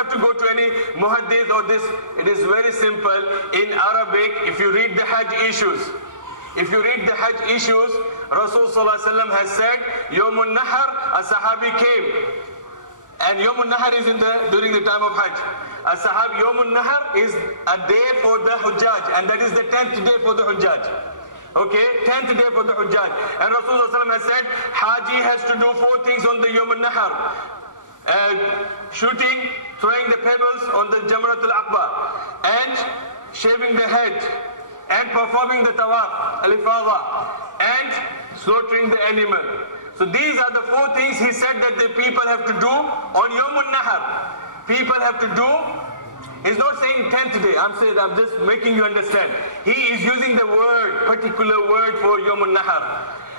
have to go to any muhaddith or this. It is very simple. In Arabic, if you read the Hajj issues, Rasul Sallallahu Alaihi Wasallam has said, Yawmun Nahar, a Sahabi came. And Yawmun Nahar is during the time of Hajj. A Sahab, Yawmun Nahar is a day for the Hujjaj, and that is the 10th day for the Hujjaj. Okay, 10th day for the Hujjaj. And Rasulullah has said, Haji has to do 4 things on the Yawmun Nahar. Shooting, throwing the pebbles on the Jamrat al-Aqba, and shaving the head, and performing the Tawaf, al-Ifada, and slaughtering the animal. So these are the 4 things he said that the people have to do on Yawmun Nahar. People have to do. He's not saying 10th day. I'm just making you understand. He is using the particular word for Yawmun Nahar.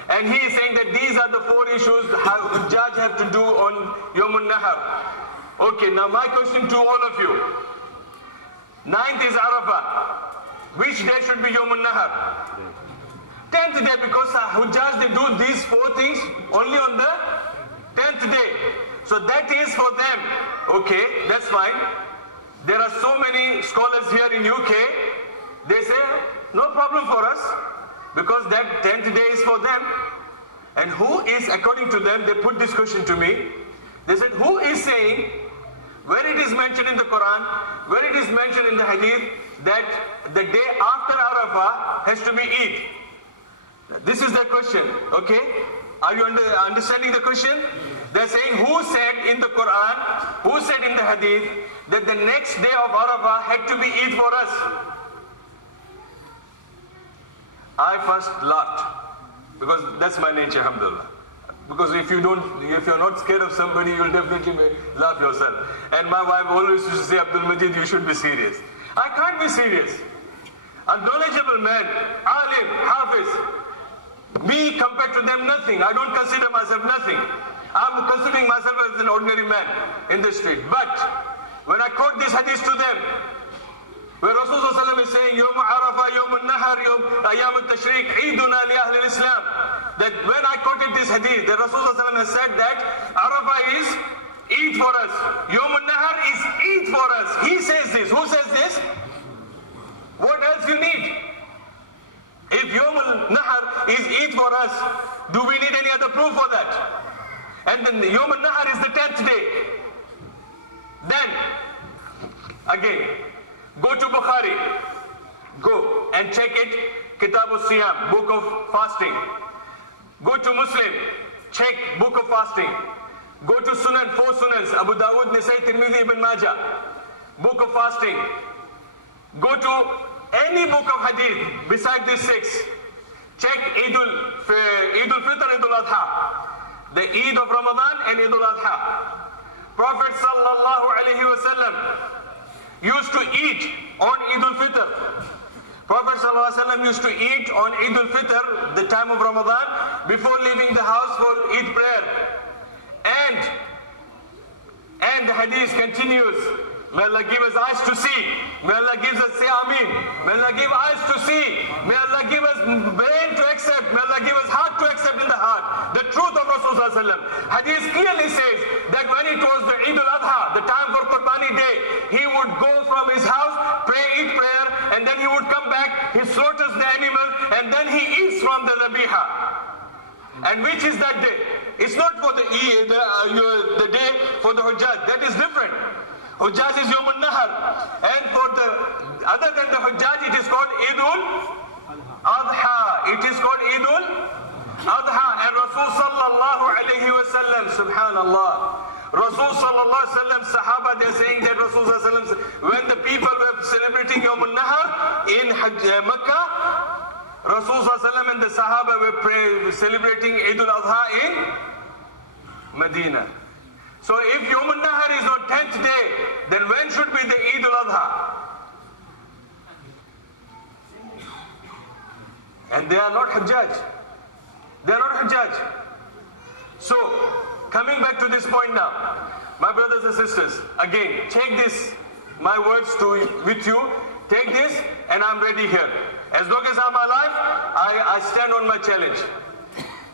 And he is saying that these are the 4 issues Hujjaj have to do on Yawmun Nahar. Okay, now my question to all of you. 9th is Arafah. Which day should be Yawmun Nahar? 10th day, because Hujjaj, they do these 4 things only on the 10th day. So that is for them. Okay, that's fine. There are so many scholars here in UK. They say, no problem for us, because that 10th day is for them. And who is, according to them, they put this question to me. They said, who is saying, where it is mentioned in the Quran, where it is mentioned in the Hadith, that the day after Arafah has to be Eid? This is the question, okay? Are you understanding the question? They're saying, who said in the Quran, who said in the Hadith, that the next day of Arafah had to be Eid for us? I first laughed, because that's my nature, alhamdulillah. Because if you're not scared of somebody, you'll definitely laugh yourself. And my wife always used to say, Abdul Majid, you should be serious. I can't be serious. A knowledgeable man, alim, hafiz, me compared to them, nothing. I don't consider myself nothing. I'm considering myself as an ordinary man in the street. But when I quote this hadith to them, where Rasulullah is saying, Yawm Arafah, Yawm Nahar, Ayyam al-Tashriq, Eiduna li Ahli al-Islam, that when I quoted this hadith, that Rasulullah has said that Arafah is Eid for us, Yawm Nahar is Eid for us. He says this. Who says this? What else you need? If Yawm al-Nahar is Eid for us, do we need any other proof for that? And then Yawm al-Nahar is the 10th day. Then, again, go to Bukhari. Go and check it. Kitab al-Siyam, book of fasting. Go to Muslim. Check book of fasting. Go to Sunan, 4 Sunans. Abu Dawud, Nisai, Tirmidhi, Ibn Majah. Book of fasting. Go to any book of hadith beside these 6. Check Eid al-Fitr, Eid al-Adha. The Eid of Ramadan and Eid al-Adha. Prophet sallallahu alaihi wasallam used to eat on Eid al-Fitr. Prophet sallallahu alaihi wasallam used to eat on Eid al-Fitr, the time of Ramadan, before leaving the house for Eid prayer. And the hadith continues. May Allah give us eyes to see. May Allah give us, say Ameen. May Allah give eyes to see. May Allah give us brain to accept. May Allah give us heart to accept in the heart the truth of Rasulullah. Hadith clearly says that when it was the Eid al-Adha, the time for Qurbani day, he would go from his house, pray Eid prayer, and then he would come back, he slaughters the animal, and then he eats from the Rabiha. And which is that day? It's not for the day for the Hujjaj. That is different. Hujjaj is Yawm al-Nahar. And for the other than the Hujjaj, it is called Eid al-Adha. It is called Eid al-Adha. And Rasul sallallahu alayhi wa sallam, subhanallah. Rasul sallallahu alayhi wa sallam, Sahaba, they are saying that Rasul sallallahu alayhi wa sallam, when the people were celebrating Yawm al-Nahar in Makkah, Rasul sallallahu alayhi wa sallam and the Sahaba were celebrating Eid al-Adha in Medina. So if Yawm al-Nahar is on 10th day, then when should be the Eid al-Adha? And they are not Hujjaj. They are not Hujjaj. So, coming back to this point now, my brothers and sisters, again, take this, my words with you, take this, and I'm ready here. As long as I'm alive, I stand on my challenge.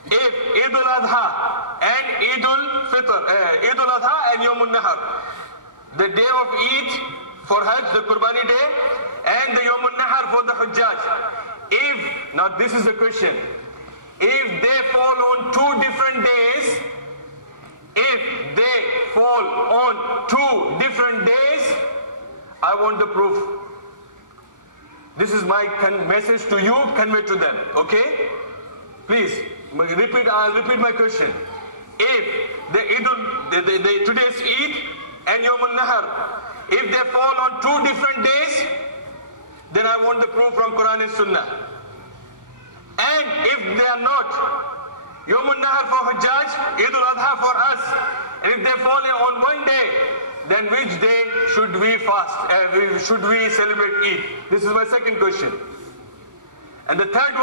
If Eid al-Adha and Eid al-Fitr, Eid al-Adha and Yawm al-Nahar, the day of Eid for Hajj, the Qurbani day, and the Yawm al-Nahar for the Hujjaj. Now this is the question, if they fall on 2 different days, I want the proof. This is my message to you, convey to them, okay? Please, I'll repeat my question. If today's Eid and Yawm al-Nahar, if they fall on 2 different days, then I want the proof from Quran and Sunnah. And if they are not, Yawm al-Nahar for Hujjaj, Eid al-Adha for us, and if they fall on one day, then which day should we fast? Should we celebrate Eid? This is my second question. And the third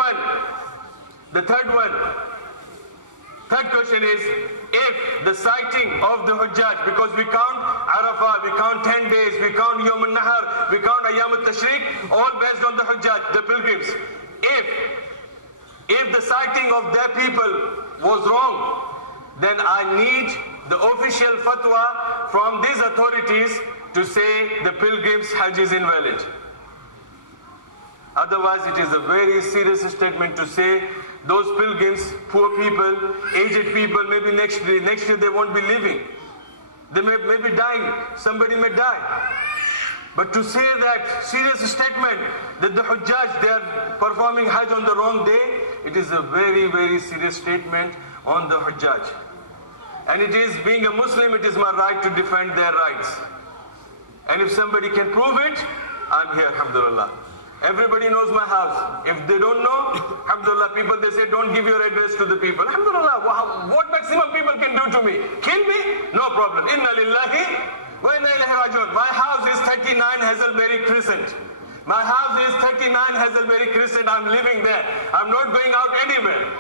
question is, if the sighting of the Hujjaj, because we count Arafah, we count 10 days, we count Yawm al-Nahar, we count Ayyam al-Tashriq, all based on the Hujjaj, the pilgrims. If the sighting of their people was wrong, then I need the official fatwa from these authorities to say the pilgrims' Hajj is invalid. Otherwise, it is a very serious statement to say those pilgrims, poor people, aged people, maybe next year they won't be living. They may be dying. Somebody may die. But to say that serious statement that the Hujjaj, they are performing Hajj on the wrong day, it is a very, very serious statement on the Hujjaj. And it is, being a Muslim, it is my right to defend their rights. And if somebody can prove it, I'm here, alhamdulillah. Everybody knows my house. If they don't know, alhamdulillah, people, they say, don't give your address to the people. Alhamdulillah, what maximum people can do to me? Kill me? No problem. Inna lillahi wa inna ilaihi rajiun. My house is 39 Hazelberry Crescent. My house is 39 Hazelberry Crescent. I'm living there. I'm not going out anywhere.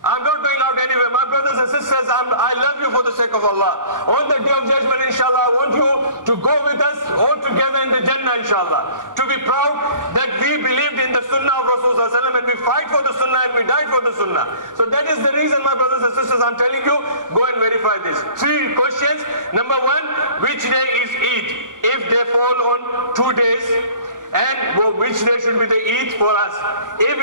I'm not going out anywhere. My brothers and sisters, I love you for the sake of Allah. On the day of judgment, inshallah, I want you to go with us all together in the Jannah, inshallah. To be proud that we believed in the Sunnah of Rasulullah and we fight for the Sunnah and we died for the Sunnah. So that is the reason, my brothers and sisters, I'm telling you, go and verify this. 3 questions. Number 1, which day is Eid? If they fall on 2 days, and which day should be the Eid for us? If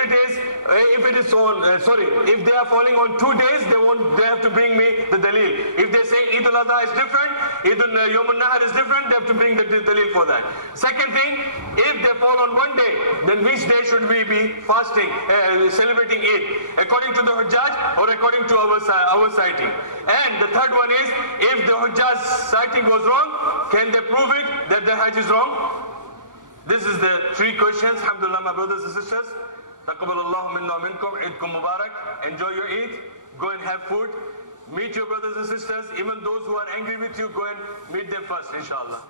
they are falling on 2 days, they have to bring me the dalil. If they say Eid al-Adha is different, Yawm al-Nahar is different, they have to bring the dalil for that. Second thing, if they fall on 1 day, then which day should we be fasting, celebrating Eid? According to the Hujjaj or according to our sighting? And the third one is, if the Hujjaj's sighting was wrong, can they prove it that the Hajj is wrong? This is the 3 questions. Alhamdulillah, my brothers and sisters. Taqabbalallahu minna wa minkum. Eidkum Mubarak. Enjoy your Eid. Go and have food. Meet your brothers and sisters. Even those who are angry with you, go and meet them first, inshallah.